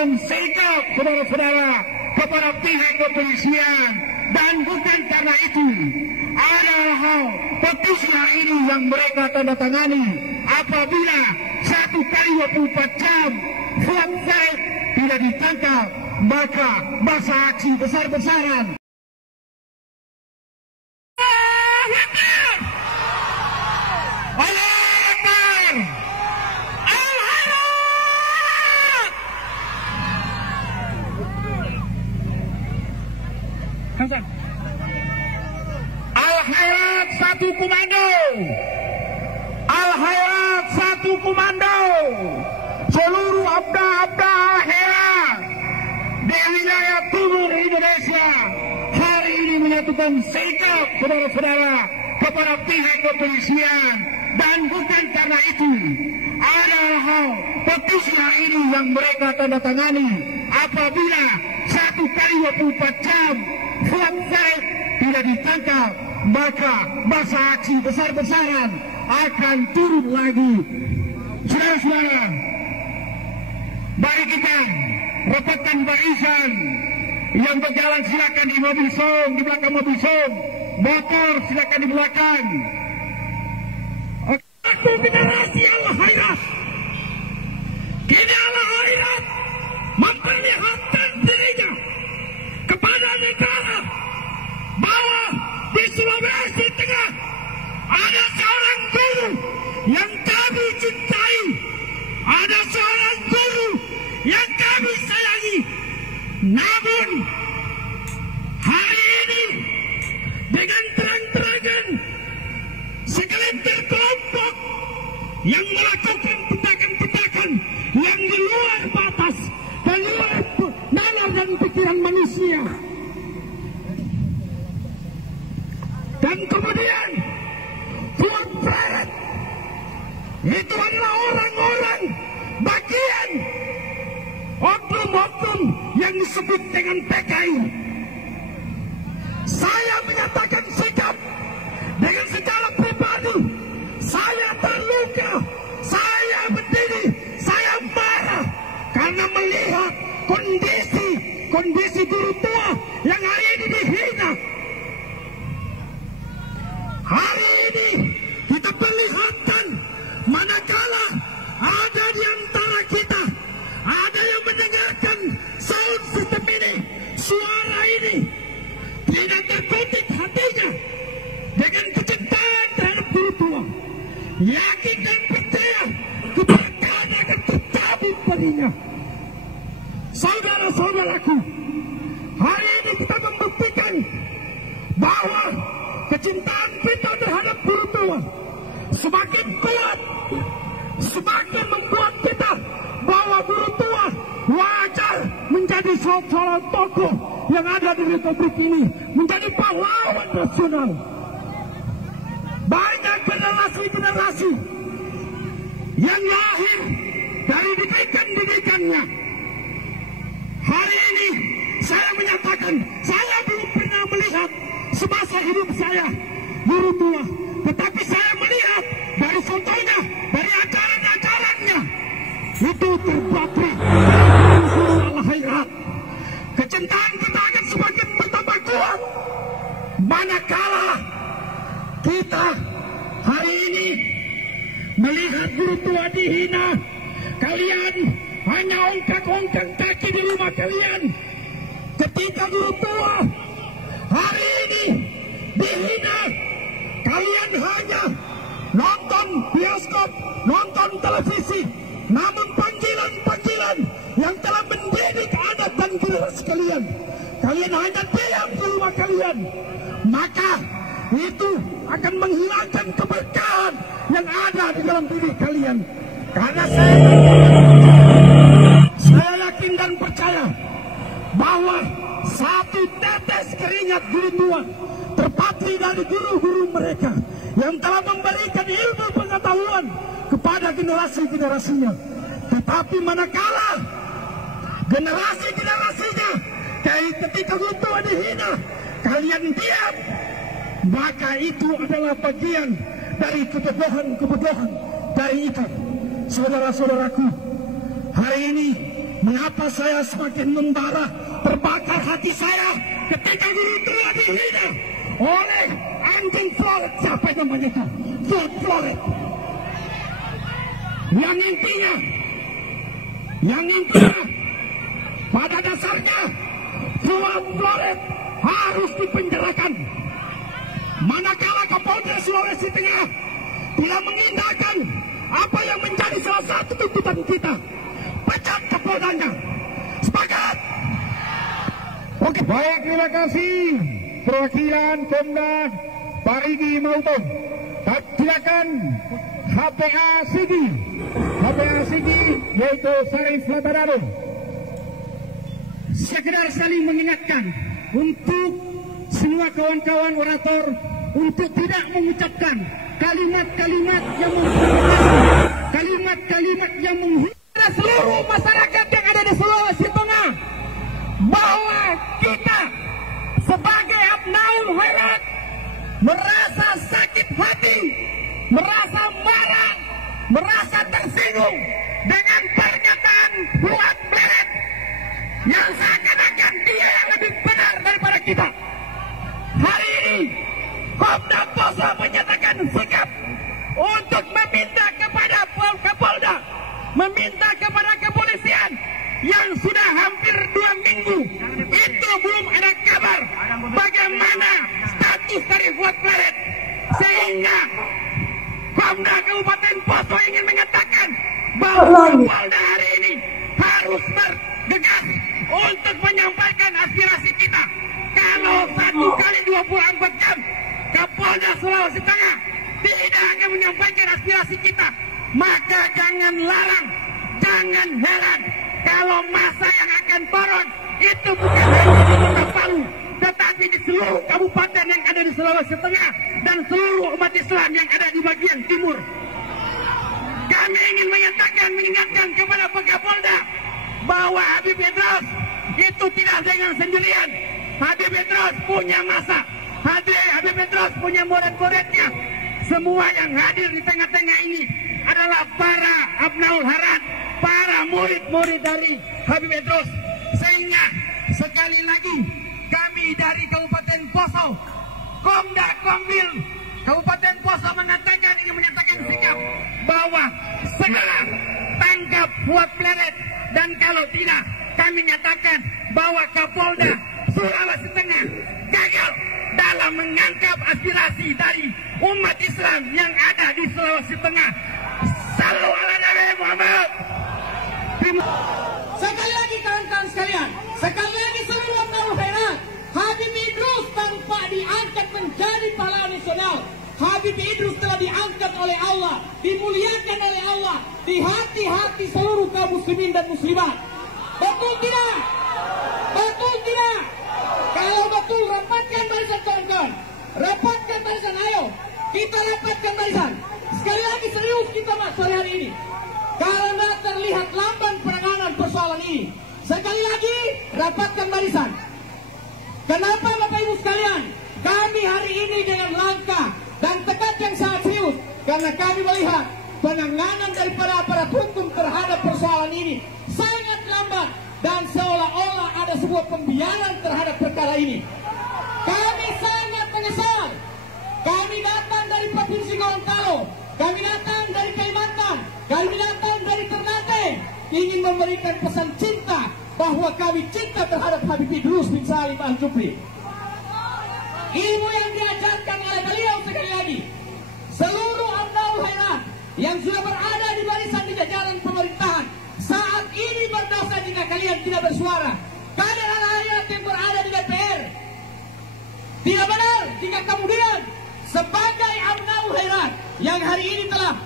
menentukan sikap saudara-saudara kepada pihak kepolisian, dan bukan karena itu ada hal petisi ini yang mereka tanda tangani. Apabila 1 kali 24 jam Fuad Said tidak ditangkap, maka masa aksi besar-besaran. Al-Hayat satu komando, Al-Hayat satu komando, seluruh abda-abda Al-Hayat di wilayah timur Indonesia hari ini menyatukan sikap saudara-saudara kepada pihak kepolisian, dan bukan karena itu ada hal petisi ini yang mereka tanda tangani. Apabila 1 kali 24 jam Fuad Said tidak ditangkap, maka masa aksi besar-besaran akan turun lagi. Saudara-saudara, mari kita rapatkan barisan. Yang berjalan silakan di mobil song, di belakang mobil song. Motor silakan di belakang. Aku generasi Al-Hayat. Kini Al-Hayat memperlihatkan dirinya kepada negara bahwa di Sulawesi Tengah ada seorang guru yang kami cintai, ada seorang guru yang kami sayangi. Namun hari ini dengan terang-terangan segelintir kelompok yang melakukan tindakan-tindakan yang di luar batas, di luar nalar dan pikiran manusia. Dan kemudian Fuad Said itu adalah orang-orang bagian oknum-oknum yang disebut dengan PKI. Saya menyatakan sikap dengan secara pribadi. Saya terluka, saya berdiri, saya marah karena melihat kondisi guru tua yang hari ini dihina. Hari ini kita perlihatkan manakala ada di antara kita ada yang mendengarkan sound system ini, suara ini, tidak terkutik hatinya dengan kecintaan terhadap guru tua, yakin dan percaya keberkahan akan tercabut darinya. Saudara-saudaraku, hari ini kita membuktikan bahwa kecintaan kita terhadap guru tua semakin kuat, semakin membuat kita bahwa guru tua wajar menjadi seorang tokoh yang ada di Republik ini, menjadi pahlawan nasional. Banyak generasi-generasi yang lahir dari didikan-didikannya. Hari ini saya menyatakan saya belum pernah melihat semasa hidup saya guru tua, tetapi saya melihat dari fotonya, dari ajaran-ajarannya itu terbukti Al-Hayat. Kecintaan kita akan semakin bertambah kuat manakala kita hari ini melihat guru tua dihina. Kalian hanya ongkak-ongkak kaki di rumah kalian ketika guru tua hari ini dihina. Kalian hanya nonton bioskop, nonton televisi, namun panggilan-panggilan yang telah mendidik anak dan generasi kalian, kalian hanya diam di rumah kalian. Maka itu akan menghilangkan keberkahan yang ada di dalam diri kalian. Karena saya yakin dan percaya bahwa satu tetes keringat guru tua terpatri dari guru-guru mereka yang telah memberikan ilmu pengetahuan kepada generasi-generasinya. Tetapi manakala generasi-generasinya ketika guru tua dihina, kalian diam, maka itu adalah bagian dari kebodohan-kebodohan dari itu. Saudara-saudaraku, hari ini mengapa saya semakin membara, terbakar hati saya ketika guru tua dihina oleh anjing Floret. Siapa namanya itu? Floret. Yang intinya pada dasarnya Floret harus dipenjarakan. Manakala Kapolda Sulawesi Tengah tidak mengindahkan apa yang menjadi salah satu tuntutan kita, pecat Kapoldanya. Sepakat? Oke. Baik, terima kasih perwakilan Komda Parigi Mautong. Silakan HPA Sigi yaitu Sarif Latarado. Sekedar saling mengingatkan untuk semua kawan-kawan orator untuk tidak mengucapkan kalimat-kalimat yang memprovokasi, kalimat-kalimat yang menghina seluruh masyarakat yang ada di Sulawesi Tengah, bahwa kita sebagai Abnaul Khairat merasa sakit hati, merasa marah, merasa tersinggung dengan pernyataan Fuad Pleret yang seakan-akan dia yang lebih benar daripada kita. Hari ini Komda Poso menyatakan sikap untuk meminta kepada Kapolda, meminta kepada kepolisian yang sudah hampir 2 minggu itu belum ada kabar bagaimana status dari Fuad Pleret, sehingga Komda Kabupaten Poso ingin mengatakan bahwa Kapolda hari ini harus bergegas untuk menyampaikan aspirasi kita. Kalau 1 kali 24 jam Kapolda Sulawesi Tengah tidak akan menyampaikan aspirasi kita, maka jangan larang, jangan heran kalau masa yang akan turun itu bukan hanya di Kota Palu, tetapi di seluruh kabupaten yang ada di Sulawesi Tengah dan seluruh umat Islam yang ada di bagian timur. Kami ingin mengingatkan kepada Pak Kapolda bahwa Habib Idrus itu tidak dengan sendirian. Habib Idrus punya masa, Habib Idrus punya murid-muridnya. Semua yang hadir di tengah-tengah ini adalah para Abnaul Khairat, para murid-murid dari Habib Idrus. Sehingga sekali lagi kami dari Kabupaten Poso, Komda Kombil Kabupaten Poso ingin menyatakan sikap bahwa segera tangkap Fuad Pleret, dan kalau tidak kami nyatakan bahwa Kapolda Sulawesi Tengah gagal dalam menangkap aspirasi dari umat Islam yang ada di Sulawesi Tengah. Sallu ala Nabi Muhammad. Sekali lagi kawan-kawan sekalian, sekali lagi seluruh Abnaul Khairat, Habib Idrus tanpa diangkat menjadi pahlawan nasional. Habib Idrus telah diangkat oleh Allah, dimuliakan oleh Allah di hati-hati seluruh kaum muslimin dan muslimat. Betul tidak? Betul tidak? Kalau betul, rapatkan barisan kawan-kawan. Rapatkan barisan, ayo. Kita rapatkan barisan. Sekali lagi serius kita sore hari ini. Karena terlihat lamban penanganan persoalan ini. Sekali lagi, rapatkan barisan. Kenapa Bapak Ibu sekalian? Kami hari ini dengan langkah dan tekad yang sangat serius. Karena kami melihat penanganan daripada aparat hukum terhadap persoalan ini sangat lambat. Dan seolah-olah ada sebuah pembiaran terhadap perkara ini. Kami sangat menyesal. Kami datang dari Provinsi Gorontalo, kami datang dari Kalimantan, kami datang dari Ternate, ingin memberikan pesan cinta bahwa kami cinta terhadap Habib Idrus bin Salim Al-Jufri. Ilmu yang diajarkan oleh beliau, sekali lagi, seluruh Abnaul Khairat yang sudah berada di barisan di jajaran pemerintahan saat ini berdosa jika kalian tidak bersuara. Kader rakyat yang berada di DPR tidak benar jika kemudian sebagai Abnaul Khairat yang hari ini telah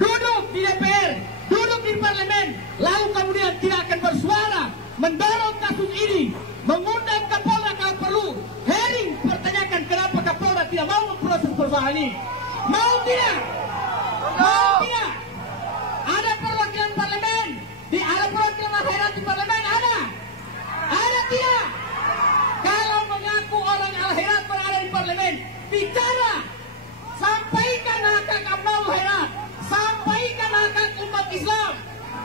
duduk di DPR, duduk di parlemen, lalu kemudian tidak akan bersuara mendorong kasus ini, mengundang Kapolda kalau perlu hearing, pertanyakan kenapa Kapolda tidak mau memproses persoalan ini. Mau tidak? Mau tidak? Ada perwakilan parlemen, ada perwakilan Khairat di parlemen, ada? Ada tidak? Kalau mengaku orang Al-Khairat berada di parlemen, bicara, sampaikan hak Abnaul Khairat, sampaikan hak umat Islam,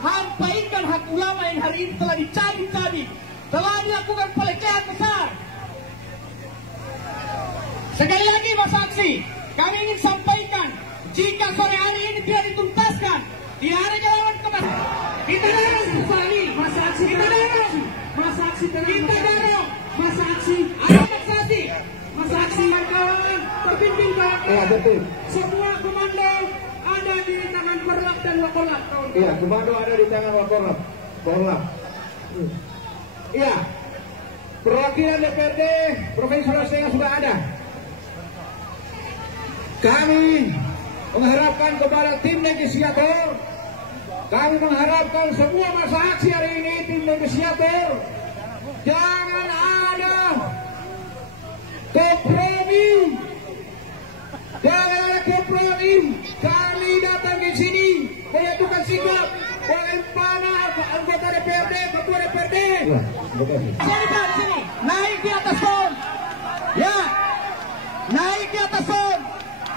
sampaikan hak ulama yang hari ini telah dicabik-cabik, telah dilakukan pelecehan besar. Sekali lagi masa aksi, kami ingin sampaikan, jika sore hari ini tidak dituntaskan, tidak ada jalan kemas. Kita dorong kembali masa aksi, kita dorong masa aksi, kita dorong masa aksi. Ayo masa aksi, masa aksi kawan-kawan, terpimpin kawan-kawan. Semua komando ada di tangan Korlap dan Wakorlap. Iya, komando ada di tangan Wakorlap. Iya, perwakilan DPRD Provinsi Sulawesi Tengah sudah ada. Kami mengharapkan kepada tim negosiator, kami mengharapkan semua masa aksi hari ini tim negosiator, jangan ada kompromi, jangan ada kompromi. Kami datang ke sini menyatukan sikap, bagaimana anggota DPRD, ketua DPRD. Sini Pak, sini, naik di atas pohon, ya, naik di atas pohon.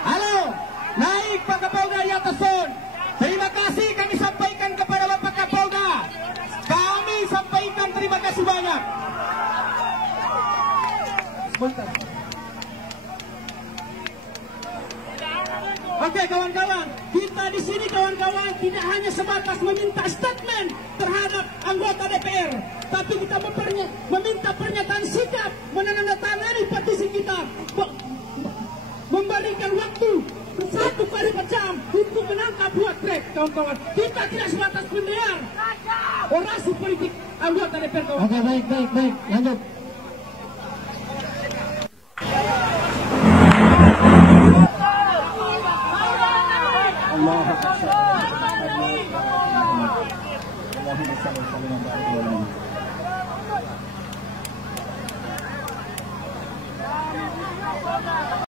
Halo, naik Pak Kapolda di atas pohon. Terima kasih kami sampaikan kepada Bapak Kapolda. Kami sampaikan terima kasih banyak. Sebentar. Oke kawan-kawan, kita di sini kawan-kawan tidak hanya sebatas meminta statement terhadap anggota DPR, tapi kita meminta pernyataan sikap, menandatangani petisi kita, memberikan waktu 1 kali per jam untuk menangkap buat trek kawan-kawan. Kita tidak sebatas mendengar orasi politik anggota DPR kawan. Oke, baik, lanjut.